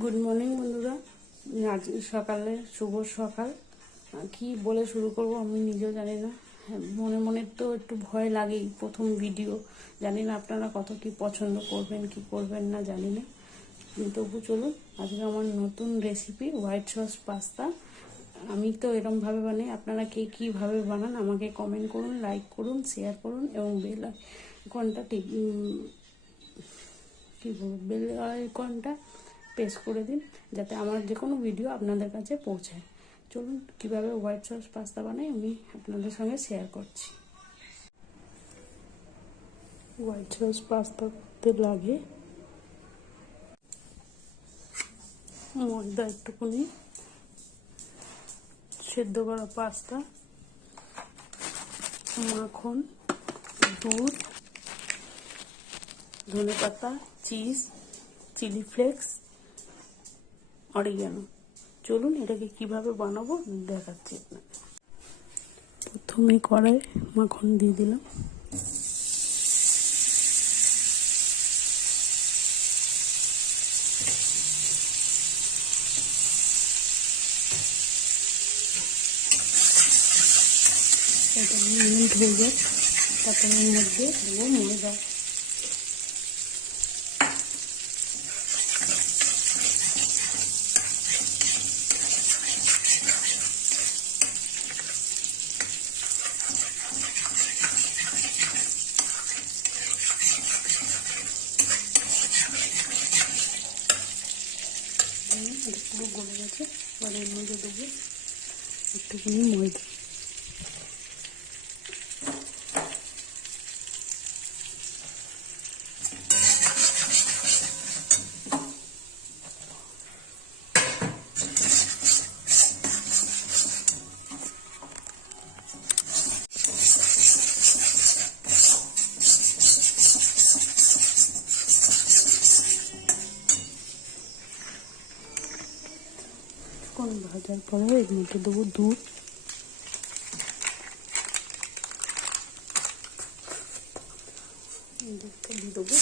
Good morning বন্ধুরা। আজ সকালে শুভ সকাল। কি বলে শুরু করব আমি নিজেও জানি না। মনে মনে তো একটু ভয় লাগেই, প্রথম ভিডিও। জানি না আপনারা কত কি পছন্দ করবেন কি করবেন না জানি না, তবু চলুন। আজকে আমার নতুন রেসিপি হোয়াইট সস পাস্তা। আমি তো এরমভাবে বানাই, আপনারা কে কীভাবে বানান আমাকে কমেন্ট করুন, লাইক করুন, শেয়ার করুন এবং বেল আইকনটা বেল আইকনটা প্রেস করে দিন, যাতে আমার যে কোনো ভিডিও আপনাদের কাছে পৌঁছায়। চলুন কীভাবে হোয়াইট সস পাস্তা বানাই আমি আপনাদের সঙ্গে শেয়ার করছি। হোয়াইট সস পাস্তা করতে লাগে ময়দা একটুখানি, সেদ্ধ করা পাস্তা, মাখন, দুধ, ধনেপাতা, চিজ, চিলি ফ্লেক্স, অরিগানো। চলুন এটাকে কিভাবে বানাবো দেখাচ্ছি আপনাকে। প্রথমে কড়াই মাখন দিয়ে দিলাম, এটা মিনিট হয়ে যাক, তারপরে এর মধ্যে দেবো ময়দা। পুরো গলে গেছে, এবার এর মধ্যে দেবো একটুখানি ময়দা। ভাজার পরে এর মধ্যে দেবো দুধ, দুধটা দিয়ে দেবো।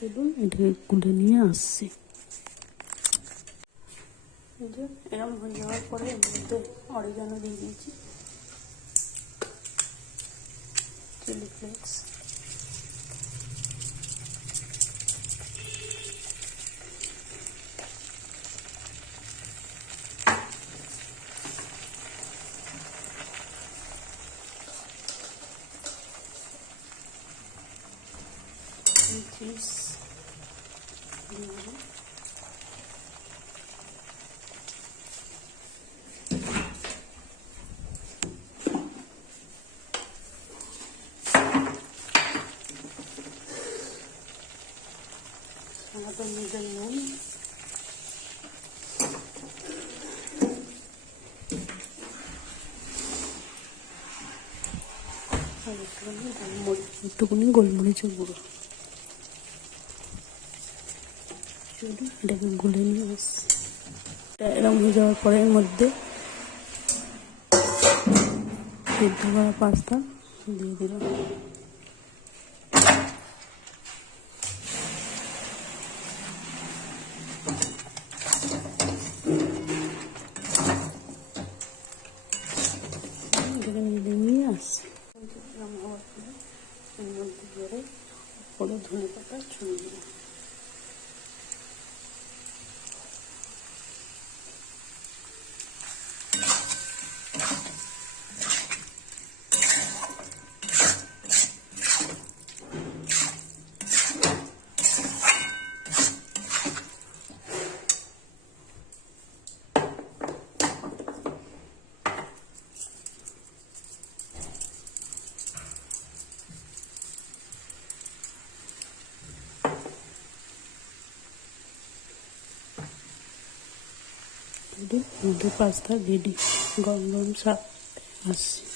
চলুন এটাকে গুলে নিয়ে আসছি। এরম হয়ে যাওয়ার পরে এর মধ্যে অরিগানো দিয়ে দিয়েছি, চিলি ফ্লেক্স, চিজ দিয়ে দেবো। আমাদের নিজের নুন, একটুখানি গোলমরিচের গুঁড়ো। চলুন এটাকে গুলে নিয়ে আসছি। এরকম হয়ে যাওয়ার পরে এর মধ্যে সিদ্ধ করা পাস্তা দিয়ে দিলাম। এটাকে মিলিয়ে নিয়ে আসছি। হওয়ার পরে এর মধ্যে দিয়ে পুরো ধনে পাতা ছুঁয়ে দিলাম। আমাদের পাস্তা রেডি, গরম গরম স্বাদ আসছে।